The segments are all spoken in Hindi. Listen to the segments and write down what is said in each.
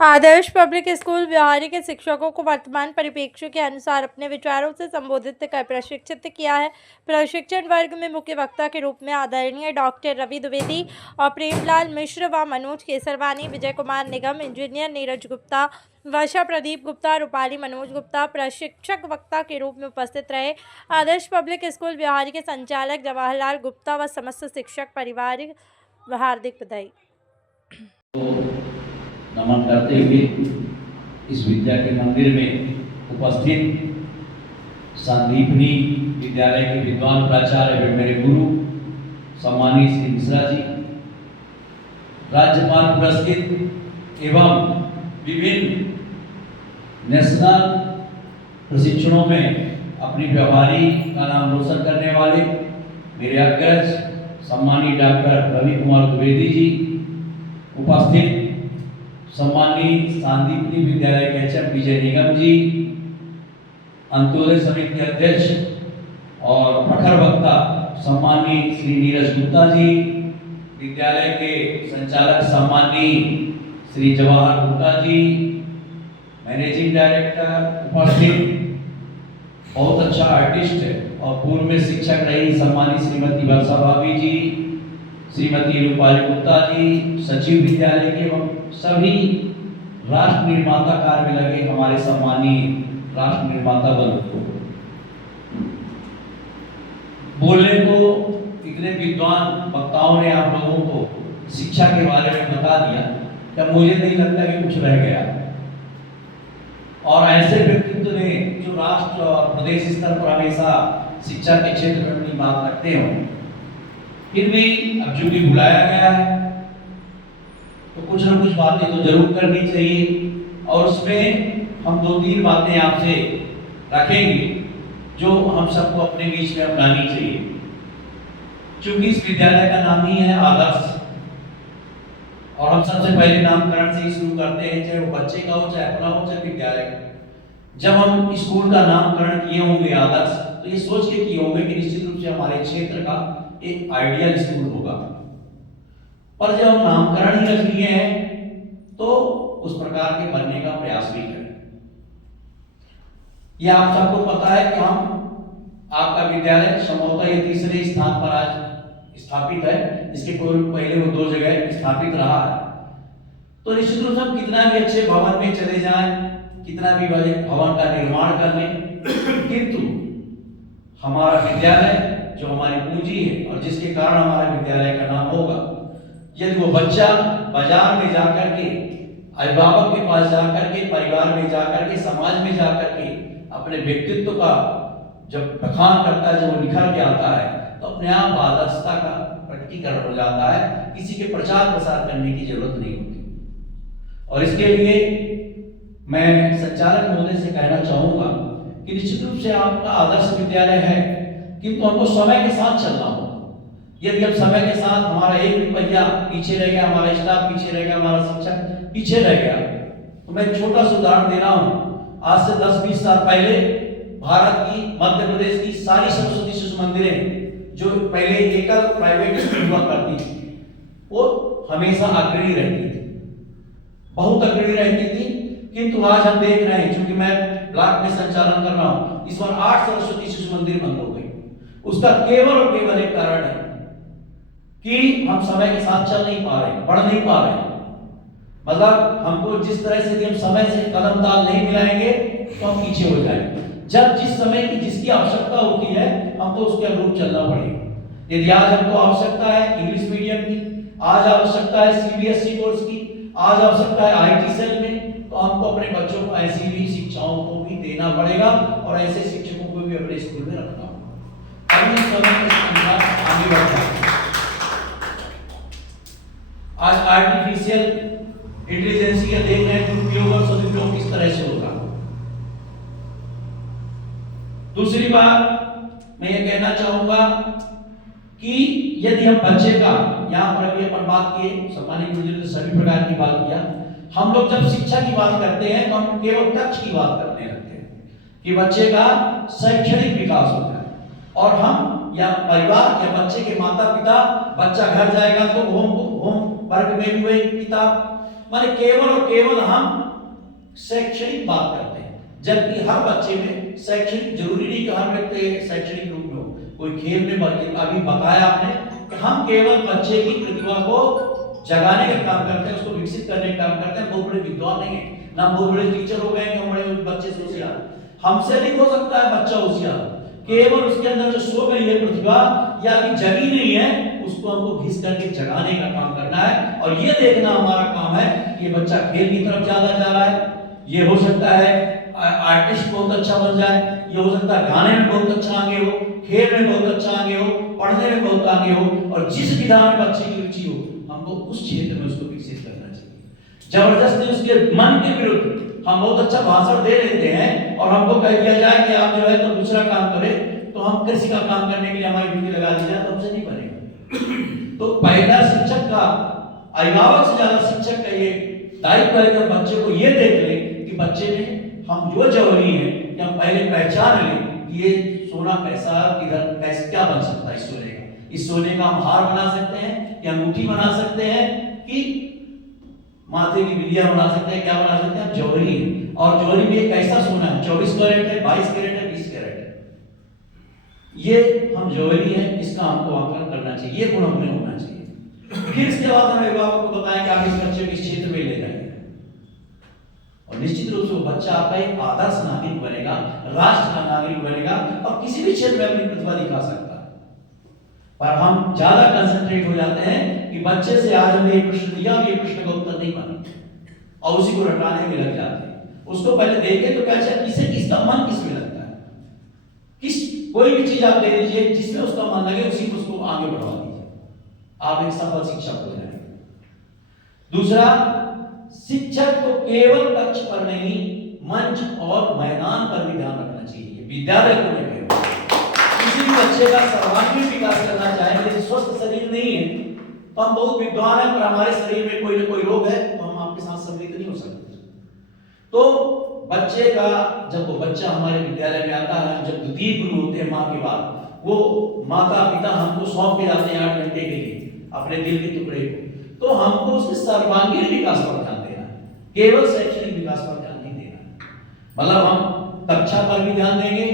आदर्श पब्लिक स्कूल बिहारी के शिक्षकों को वर्तमान परिप्रेक्ष्य के अनुसार अपने विचारों से संबोधित कर प्रशिक्षित किया है। प्रशिक्षण वर्ग में मुख्य वक्ता के रूप में आदरणीय डॉक्टर रवि द्विवेदी और प्रेमलाल मिश्र व मनोज केसरवानी, विजय कुमार निगम, इंजीनियर नीरज गुप्ता, वर्षा प्रदीप गुप्ता, रूपाली मनोज गुप्ता प्रशिक्षक वक्ता के रूप में उपस्थित रहे। आदर्श पब्लिक स्कूल बिहारी के संचालक जवाहरलाल गुप्ता व समस्त शिक्षक परिवार हार्दिक बधाई। नमन करते हुए इस विद्या के मंदिर में उपस्थित संदीपनी विद्यालय के विद्वान प्राचार्य एवं मेरे गुरु सम्मानित श्री मिश्रा जी, राज्यपाल पुरस्कृत एवं विभिन्न नेशनल प्रशिक्षणों में अपनी व्यवहारी का नाम रोशन करने वाले मेरे अग्रज सम्मानित डॉक्टर रवि कुमार द्विवेदी जी, उपस्थित सम्मानित संदीपनी विद्यालय के एचएम विजय निगम जी, अंत्योदय समिति के अध्यक्ष और प्रखर वक्ता सम्मानित श्री नीरज गुप्ता जी, विद्यालय के संचालक सम्मानित श्री जवाहर गुप्ता जी, मैनेजिंग डायरेक्टर उपस्थित बहुत अच्छा आर्टिस्ट और पूर्व में शिक्षक रही सम्मानित श्रीमती वर्षा भाभी जी, श्रीमती रूपाली गुप्ता जी, सचिव विद्यालय के एवं सभी राष्ट्र निर्माता कार्य में लगे हमारे सम्मानित राष्ट्र निर्माता बंधु, बोलने को इतने विद्वान वक्ताओं ने आप लोगों को शिक्षा के बारे में बता दिया कि मुझे नहीं लगता कि कुछ रह गया। और ऐसे व्यक्तित्व ने जो राष्ट्र और प्रदेश स्तर पर हमेशा शिक्षा के क्षेत्र में अपनी बात रखते हो, फिर भी अब चूंकि बुलाया गया है तो कुछ न कुछ बातें तो जरूर करनी चाहिए और उसमें हम 2-3 बातें आपसे रखेंगे जो हम सबको अपने बीच में अपनानी चाहिए। क्योंकि इस विद्यालय का नाम ही है आदर्श और हम सबसे पहले नामकरण से ही शुरू करते हैं, चाहे वो बच्चे का हो, चाहे अपना हो, चाहे विद्यालय का। जब हम स्कूल का नामकरण किए होंगे आदर्श, तो ये सोच के किए होंगे कि निश्चित रूप से हमारे क्षेत्र का एक आइडियल स्कूल होगा। पर जब हम नामकरण ही रख लिए हैं तो उस प्रकार के बनने का प्रयास भी करें। यह आप सबको पता है कि हम आपका विद्यालय संभवतः ये 3रे स्थान पर आज स्थापित है। इसके पहले वो 2 जगह स्थापित रहा है। तो निश्चित रूप से हम कितना भी अच्छे भवन में चले जाएं, कितना भी भवन का निर्माण कर लें, किंतु हमारा विद्यालय जो हमारी पूंजी है और जिसके कारण हमारा विद्यालय का नाम होगा, यदि वो बच्चा बाजार में जाकर के, अभिभावक के पास जाकर के, परिवार में जाकर के, समाज में जाकर के अपने व्यक्तित्व का जब बखान करता है, जब वो निखर के आता है, तो अपने आप आदर्शता का प्रकटीकरण हो जाता है। किसी के प्रचार प्रसार करने की जरूरत नहीं होती। और इसके लिए मैं संचालक महोदय से कहना चाहूंगा कि निश्चित रूप से आपका आदर्श विद्यालय है, किंतु हमको समय के साथ चलना होगा। यदि हम समय के साथ हमारा एक भी पहिया पीछे रह गया, हमारा स्टाफ पीछे रह गया, हमारा शिक्षक पीछे रह गया, तो मैं छोटा सा उदाहरण दे रहा हूं। आज से 10-20 साल पहले भारत की, मध्य प्रदेश की सारी सरस्वती शिशु मंदिरें जो पहले एकल प्राइवेट स्कूल हुआ करती थी, वो हमेशा अग्रणी रहती थी, बहुत अग्रणी रहती थी। किंतु आज हम देख रहे हैं, क्योंकि मैं ब्लॉक में संचालन कर रहा हूं, इस बार 8 सरस्वती शिशु मंदिर बंद हो गए। उसका केवल और केवल एक कारण है कि हम समय के साथ चल नहीं पा रहे, बढ़ नहीं पा रहे। मतलब हमको जिस तरह से हम समय से कदम ताल नहीं मिलाएंगे तो हम पीछे हो जाएंगे। जब जिस समय की जिसकी आवश्यकता होती है, हमको उसके अनुरूप चलना पड़ेगा। यदि आज हमको आवश्यकता है इंग्लिश मीडियम की, आज आवश्यकता है सीबीएसई कोर्स की, आज आवश्यकता है आईटी सेल में, तो हमको अपने बच्चों को ऐसी भी शिक्षाओं को भी देना पड़ेगा और ऐसे शिक्षकों को भी अपने स्कूल में रखना होगा। अभी समय के साथ आगे बढ़ना है। आज आर्टिफिशियल इंटेलिजेंस का देख रहे हैं दुरुपयोग और सदुपयोग किस तरह से होगा। दूसरी बात मैं ये कहना चाहूंगा कि यदि हम बच्चे का, यहाँ पर अभी अपन बात किए, सम्मानित गुरुजी ने सभी प्रकार की बात किया, हम लोग जब शिक्षा की बात करते हैं तो हम केवल कक्ष की बात करने लगते हैं कि बच्चे का शैक्षणिक विकास होता है, और हम या परिवार या बच्चे के माता पिता, बच्चा घर जाएगा तो होम वर्क में भी वही किताब, माने केवल और केवल हम शैक्षणिक बात करते हैं, जबकि हर बच्चे में शैक्षणिक जरूरी नहीं कि हर व्यक्ति शैक्षणिक रूप में हो, कोई खेल में अभी बताया आपने कि हम केवल बच्चे की प्रतिभा को जगाने का काम करते हैं, उसको विकसित करने का काम करते हैं। बहुत बड़े विद्वान नहीं है ना, बहुत बड़े टीचर हो गए कि हम बड़े बच्चे से होशियार, हमसे नहीं हो सकता है बच्चा होशियार, केवल उसके अंदर जो सो गई है प्रतिभा या कि जगी नहीं है, उसको हमको घिस करके जगाने का काम करना है। और ये देखना हमारा काम है कि ये बच्चा खेल की तरफ ज्यादा जा रहा है, ये हो सकता है आर्टिस्ट बहुत अच्छा बन जाए, ये हो सकता है गाने में बहुत अच्छा आगे हो, खेल में बहुत अच्छा आगे हो, पढ़ने में बहुत आगे हो, और जिस विधा में बच्चे की रुचि हो हमको उस क्षेत्र में उसको विकसित करना चाहिए। जबरदस्ती उसके मन के विरुद्ध हम बहुत अच्छा भाषण दे देते हैं और हमको कह दिया जाए कि आप जो है तो दूसरा काम करें, तो हम कृषि का काम करने के लिए हमारी ड्यूटी लगा दी जाए तो हमसे नहीं बनेगा। तो पहला शिक्षक का, अभिभावक से ज्यादा शिक्षक का ये दायित्व है कि बच्चे को ये देख ले कि बच्चे में हम जो जरूरी है कि हम पहले पहचान लें कि ये सोना कैसा, किधर कैसे क्या बन सकता है इस सोने का। इस सोने का हम हार बना सकते हैं या अंगूठी बना सकते हैं कि माथे की बिंदिया बना सकते हैं, क्या बना सकते हैं, जौहरी है। और जौहरी में एक ऐसा सोना है 24 कैरेट है, 22 कैरेट है, 20 कैरेट है, ये हम जौहरी है, इसका हमको आकलन करना चाहिए, ये गुण हमें होना चाहिए। फिर इसके बाद हम अभिभावक को बताएं कि आप इस बच्चे को इस क्षेत्र में ले जाएंगे और निश्चित रूप से वो बच्चा आपका एक आदर्श नागरिक बनेगा, राष्ट्र का नागरिक बनेगा और किसी भी क्षेत्र में अपनी प्रतिभा दिखा सकता है। पर हम ज्यादा कंसंट्रेट हो जाते हैं कि बच्चे से आज हमने ये प्रश्न दिया और ये प्रश्न का उत्तर नहीं बना और उसी को रटाने में लग जाते हैं। उसको पहले देखें तो कैसे किसे किसका मन किसमें लगता है, किस कोई भी चीज आप दे दीजिए जिसमें उसका मन लगे उसी को उसको आगे बढ़ा दीजिए, आप एक सफल शिक्षक हो जाएंगे। दूसरा, शिक्षक को केवल कक्ष पर नहीं मंच और मैदान पर भी ध्यान रखना चाहिए। विद्यालय को नहीं, किसी भी बच्चे का सर्वांगीण विकास करना चाहे, यदि स्वस्थ शरीर नहीं है तो हम बहुत विद्वान हैं पर हमारे शरीर में कोई ना कोई रोग है तो हम आपके साथ सम्मिलित नहीं हो सकते। तो बच्चे का, जब वो बच्चा हमारे विद्यालय में आता है, जब द्वितीय गुरु होते हैं माँ के बाद, वो माता पिता हमको सौंप के जाते हैं 8 घंटे के लिए अपने दिल के टुकड़े को, तो हमको उसके सर्वांगीण विकास पर ध्यान देना है, केवल शैक्षणिक विकास पर ध्यान नहीं देना। मतलब हम कक्षा पर भी ध्यान देंगे,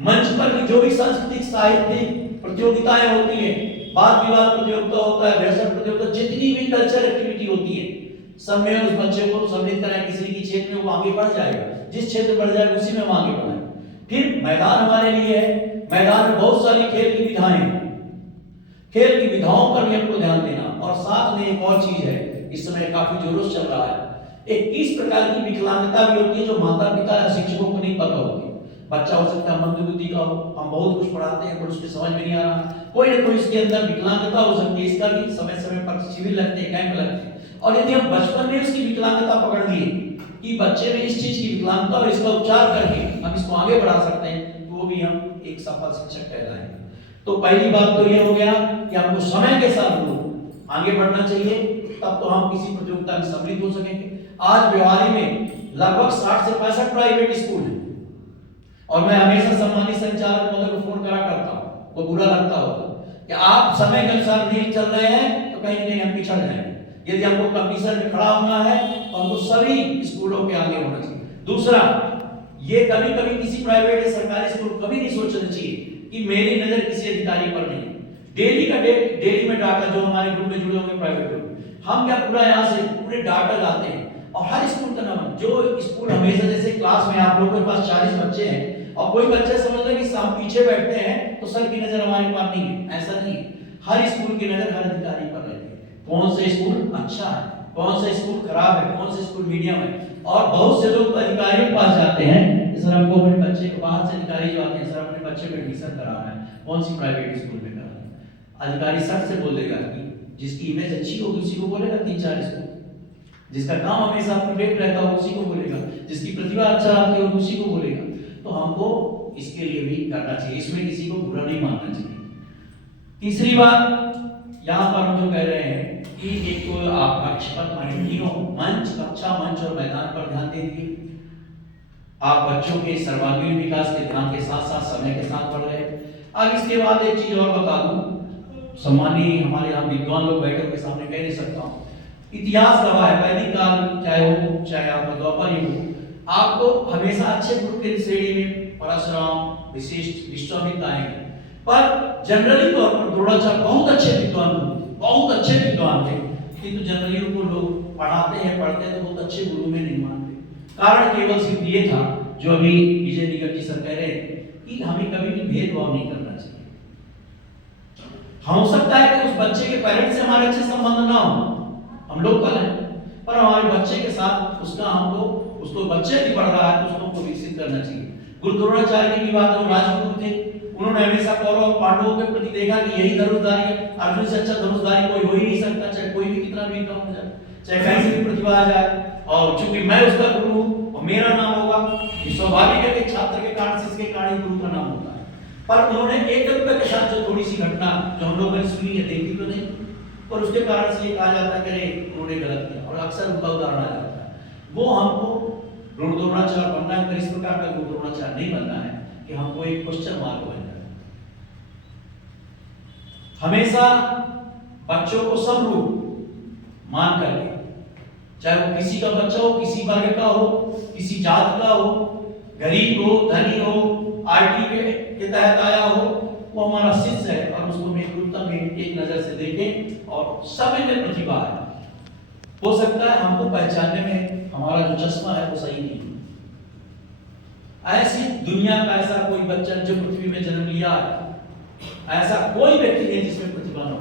मंच पर भी जो भी सांस्कृतिक साहित्यिक प्रतियोगिताएं होती हैं, वाद विवाद प्रतियोगिता होता है, भाषण प्रतियोगिता, जितनी भी कल्चर एक्टिविटी होती है, सब में उस बच्चे को सम्मिलित करें। किसी की क्षेत्र में वो आगे बढ़ जाएगा, जिस क्षेत्र बढ़ जाएगा उसी में वो आगे बढ़ाएगा। फिर मैदान हमारे लिए है, मैदान में बहुत सारी खेल की विधाएं हैं, खेल की विधाओं पर भी हमको ध्यान देना। और साथ में एक और चीज है, इस समय काफी जोरों से चल रहा है, 21 प्रकार की विकलांगता भी होती है जो माता पिता या शिक्षकों को नहीं पता होती। बच्चा हो सकता है मंदबुद्धि का हो, हम बहुत कुछ पढ़ाते हैं पर उसके समझ में नहीं आ रहा, कोई ना कोई इसके अंदर विकलांगता हो सकती है, इसका भी समय समय पर शिविर लगते हैं, कैंप लगते हैं। और यदि हम बचपन में उसकी विकलांगता पकड़ लिए कि बच्चे में इस चीज की विकलांगता और इसका उपचार करके हम इसको आगे बढ़ा सकते हैं, तो वो भी हम एक सफल शिक्षक कहलाएंगे। तो पहली बात तो ये हो गया कि हमको समय के साथ आगे बढ़ना चाहिए, तब तो हम किसी प्रतियोगिता में सम्मिलित हो सकेंगे। आज व्यवहारी में लगभग 60 से 65 प्राइवेट स्कूल हैं और मैं हमेशा सम्मानित संचालक महोदय को फोन करा करता हूं, वो बुरा लगता होगा कि आप समय के अनुसार नहीं चल रहे हैं तो कहीं ना कहीं हम पिछड़ जाएंगे। यदि हमको कंपटीशन में खड़ा होना है तो हमको सभी स्कूलों के आगे होना चाहिए। दूसरा, ये कभी कभी किसी प्राइवेट या सरकारी स्कूल कभी नहीं सोचना चाहिए कि मेरी नजर किसी अधिकारी पर नहीं। डेली में डाटा, जो हमारे ग्रुप में जुड़े होंगे प्राइवेट ग्रुप, हम क्या पूरा यहाँ से पूरे डाटा लाते हैं और हर स्कूल का नाम, जो स्कूल हमेशा, जैसे क्लास में आप लोगों के पास 40 बच्चे हैं और कोई बच्चा समझ रहा है कि हम पीछे बैठते हैं तो सर की नजर हमारे पास नहीं है, ऐसा नहीं है। हर स्कूल की नजर हर अधिकारी पर रहती है, कौन सा स्कूल अच्छा है, कौन सा स्कूल खराब है, कौन सा स्कूल मीडियम है। और बहुत से लोग अधिकारियों के पास जाते हैं, सर हमको अपने बच्चे को, बाहर से अधिकारी जो आते हैं, सर अपने बच्चे को एडमिशन कराना है, कौन सी प्राइवेट स्कूल में कराना है। अधिकारी सर से बोल देगा कि जिसकी इमेज अच्छी होगी उसी को बोलेगा 3-4 स्कूल, जिसका नाम हमेशा अपडेट रहता हो उसी को बोलेगा, जिसकी प्रतिभा अच्छा आती हो उसी को बोलेगा। तो हमको इसके लिए भी करना चाहिए, इसमें किसी को बुरा नहीं मानना चाहिए। तीसरी बात, यहाँ पर हम जो कह रहे हैं कि एक तो आप कक्ष पर तीनों मंच, कक्षा, मंच और मैदान पर ध्यान दे दिए। आप बच्चों के सर्वांगीण विकास के ध्यान के साथ साथ समय के साथ बढ़ रहे। अब इसके बाद एक चीज और बता दूं, सम्मानीय हमारे यहाँ विद्वान लोग बैठे के सामने कह नहीं सकता हूँ, इतिहास गवाह है, वैदिक काल चाहे हो चाहे आपका द्वापर युग हो, आपको हमेशा अच्छे गुरु की श्रेणी में परशुराम, विशिष्ट, विश्वामित्र आएंगे। पर जनरली तौर पर द्रोणाचार्य बहुत अच्छे विद्वान थे, बहुत अच्छे विद्वान थे, किंतु जनरली उनको लोग पढ़ाते हैं पढ़ते हैं तो बहुत अच्छे गुरु में नहीं मानते। कारण केवल सिर्फ ये था जो अभी विजय निगम जी सर कह रहे हैं कि हमें कभी भी भेदभाव नहीं करना चाहिए। हो सकता है कि उस बच्चे के पेरेंट्स से हमारे अच्छे संबंध ना हो, हम लोकल हैं, पर हमारे बच्चे के साथ उसका हमको उसको बच्चे भी पढ़ रहा है तो उसको हमको विकसित करना चाहिए। गुरु द्रोणाचार्य की भी बात है, राजगुरु थे, उन्होंने हमेशा कौरव और पांडवों के प्रति देखा कि यही धनुषधारी है, अर्जुन से अच्छा धनुषधारी कोई हो ही नहीं सकता, चाहे कोई भी कितना भी काम हो जाए, चाहे कैसी भी प्रतिभा आ जाए। और चूंकि मैं उसका गुरु हूं और मेरा नाम होगा, ये स्वाभाविक है कि छात्र के कारण शिष्य के कारण गुरु का नाम होता है। पर उन्होंने एकत्व के साथ जो थोड़ी सी घटना जो हम लोगों ने सुनी है, देखी तो नहीं, पर उसके कारण से ये कहा जाता है कि उन्होंने गलत किया और अक्सर उनका उदाहरण आ जाता है। वो हमको गुरु द्रोणाचार्य बनना है, इस प्रकार का गुरु द्रोणाचार्य नहीं बनना है कि हमको एक क्वेश्चन मार्क बन जाए। हमेशा बच्चों को सब रूप मान करके, चाहे वो किसी का बच्चा हो, किसी वर्ग का हो, किसी जात का हो, गरीब हो, धनी हो, आरटी के तहत आया हो, वो हमारा शिष्य है और उसको नेतृत्व में एक नजर से देखें और सब में प्रतिभा है। हो सकता है हमको पहचानने में हमारा जो चश्मा है वो सही नहीं है। ऐसी दुनिया का ऐसा कोई बच्चा जो पृथ्वी में जन्म लिया है, ऐसा कोई व्यक्ति नहीं जिसमें प्रतिभा न हो,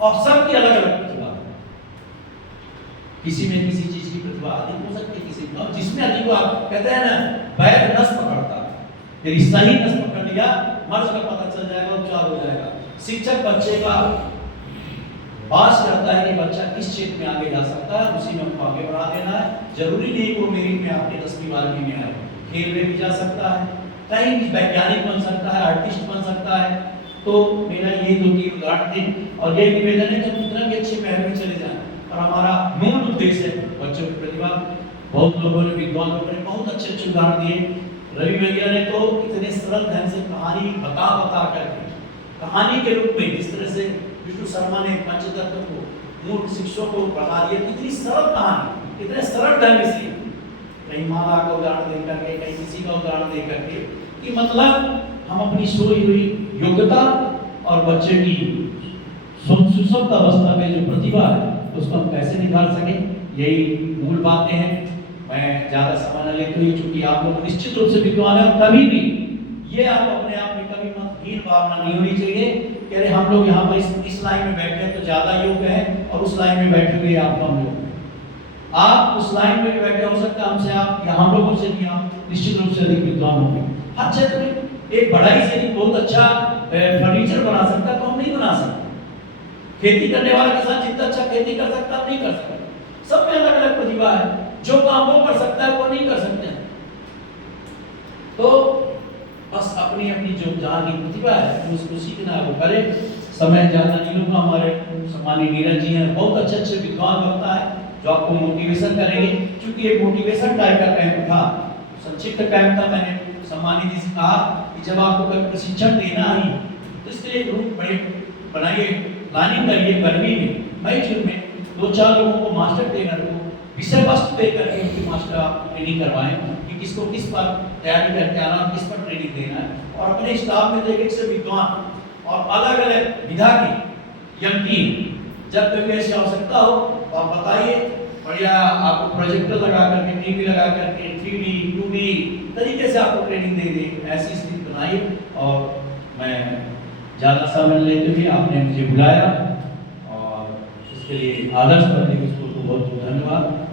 और सबकी अलग अलग प्रतिभा है। किसी में किसी चीज की प्रतिभा अधिक हो सकती है, किसी में, और जिसमें अधिक हुआ कहते हैं ना, वैध नस पकड़ता है, यदि सही नस पकड़ लिया मर्ज का पता चल जाएगा, उपचार हो जाएगा। शिक्षक बच्चे का पास करता है कि बच्चा किस क्षेत्र में आगे जा सकता है, उसी में हमको आगे बढ़ा देना है। जरूरी नहीं कि वो मेरिट में आपके 10वीं 12वीं में आए, खेल में भी जा सकता है, कहीं भी वैज्ञानिक बन सकता है, आर्टिस्ट बन सकता है। तो मेरा ये 2-3 उदाहरण थे और ये निवेदन है कि हम कितना भी अच्छे महल में चले जाएं, और हमारा मूल उद्देश्य है बच्चों की प्रतिभा। बहुत लोगों ने, विद्वान लोगों ने बहुत अच्छे अच्छे उदाहरण दिए। रवि भैया ने तो इतने सरल ढंग से कहानी बता करके, कहानी के रूप में जिस तरह से विष्णु शर्मा ने पंचतत्व को मूल शिक्षकों को पढ़ा दिया, कितनी सरल कहानी, कितने सरल ढंग से, कहीं माला का उदाहरण दे करके, कहीं किसी का उदाहरण दे करके, कि मतलब हम अपनी सोई हुई योग्यता और बच्चे की सुसुप्त अवस्था में जो प्रतिभा है उसको हम कैसे निकाल सके, यही मूल बातें हैं। मैं ज्यादा समय न लेते हुए, चूंकि आप लोग निश्चित रूप से विद्वान हैं, कभी भी ये आप अपने आप में कभी हीन भावना नहीं होनी चाहिए कि अरे हम लोग यहाँ पर इस लाइन में बैठे हैं तो ज्यादा योग्य है और उस लाइन में बैठे हुए आप कम योग्य हैं। आप उस लाइन में बैठे हो सकता है हमसे, आप या हम लोगों से भी आप निश्चित रूप से अधिक विद्वान होंगे। हर क्षेत्र में एक बढ़ाई से बहुत अच्छा फर्नीचर बना सकता है तो हम नहीं बना सकते। खेती करने वाला किसान जितना अच्छा खेती कर सकता है नहीं कर सकता। सब में अलग अलग प्रतिभा है, जो काम वो कर सकता है वो नहीं कर सकते। तो बस अपनी अपनी जो जहाँ की प्रतिभा है उसको सीखना है, वो करे। समय ज्यादा नहीं लूंगा। हमारे सम्मानीय नीरज जी हैं, बहुत अच्छे अच्छे विद्वान वक्ता है जो आपको मोटिवेशन करेंगे। क्योंकि एक मोटिवेशन टाइप का कैंप था, संक्षिप्त कैंप था। मैंने सम्मानित जी से कहा कि जब आपको कोई प्रशिक्षण देना ही तो इसके लिए ग्रुप बड़े बनाइए, प्लानिंग करिए। गर्मी में, मई जून में 2-4 लोगों को मास्टर ट्रेनर को विषय वस्तु दे करके उनकी मास्टर आप ट्रेनिंग करवाएं कि किसको किस पर तैयारी करके आना, किस पर ट्रेनिंग देना है। और अपने स्टाफ में एक से विद्वान और अलग अलग विधा की यंग टीम, जब कभी ऐसी आवश्यकता हो तो आप बताइए। बढ़िया आपको प्रोजेक्टर लगा करके, टीवी लगा करके 3D 2D तरीके से आपको ट्रेनिंग दे दे, ऐसी स्थिति बनाइए। और मैं ज़्यादा समय लेते हुए आपने मुझे बुलाया और इसके लिए आदर्श पब्लिक स्कूल को बहुत बहुत धन्यवाद।